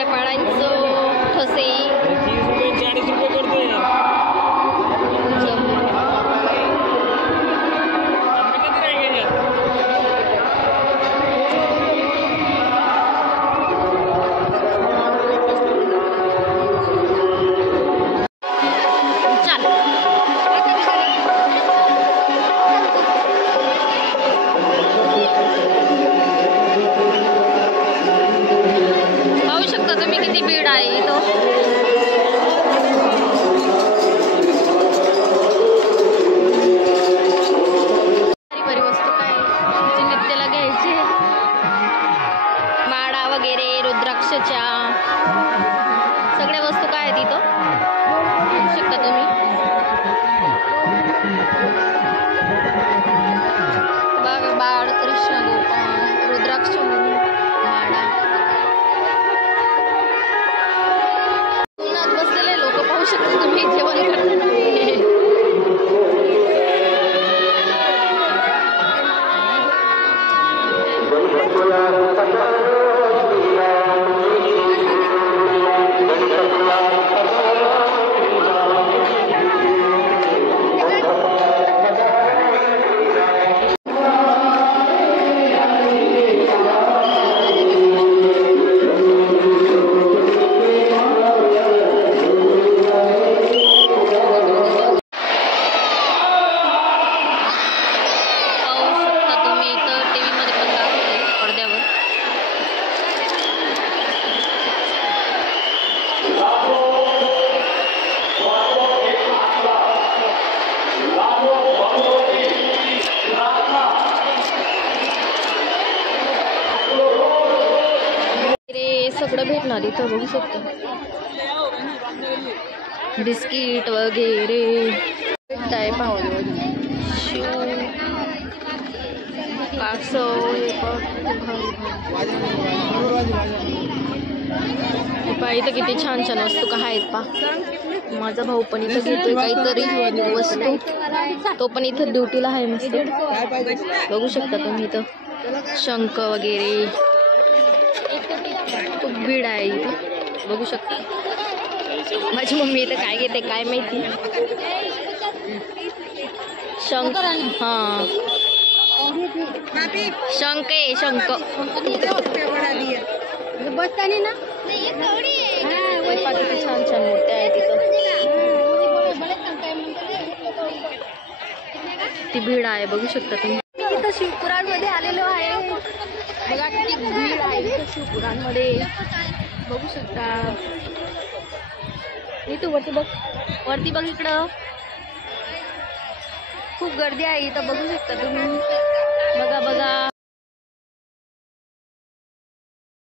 शंकरपाळ्यांचं ठसे सगळ्या वस्तू काय आहेत इथं बघू शकता तुम्ही। बाग बाळ कृष्ण गोपाळ रुद्राक्ष माडा उन्हात बसलेले लोक पाहू शकता तुम्ही जेवण करताना। सगळं भेटणार इथं बघू शकता बिस्किट वगैरे भेटताय इथं किती छान छान वस्तू का आहेत पा। माझा भाऊ पण इथं घेतोय काहीतरी वस्तू, तो पण इथं ड्युटीला आहे मस्त बघू शकता तुम्ही। इथं शंख वगैरे खूप भीड आहे इथं बघू शकता। माझी मम्मी इथं काय घेते काय माहिती। शंख हां शंख आहे शंख बसतानी ना छान छान मूर्त्या आहेत तिथं। ती भीड आहे बघू शकता तुम्ही। इथं शिवपुरांमध्ये आलेलो आहे बघा किती भीड आहे इथं शिवपुरांमध्ये बघू शकता। इथं वरती बघ इकडं खूप गर्दी आहे इथं बघू शकता तुम्ही।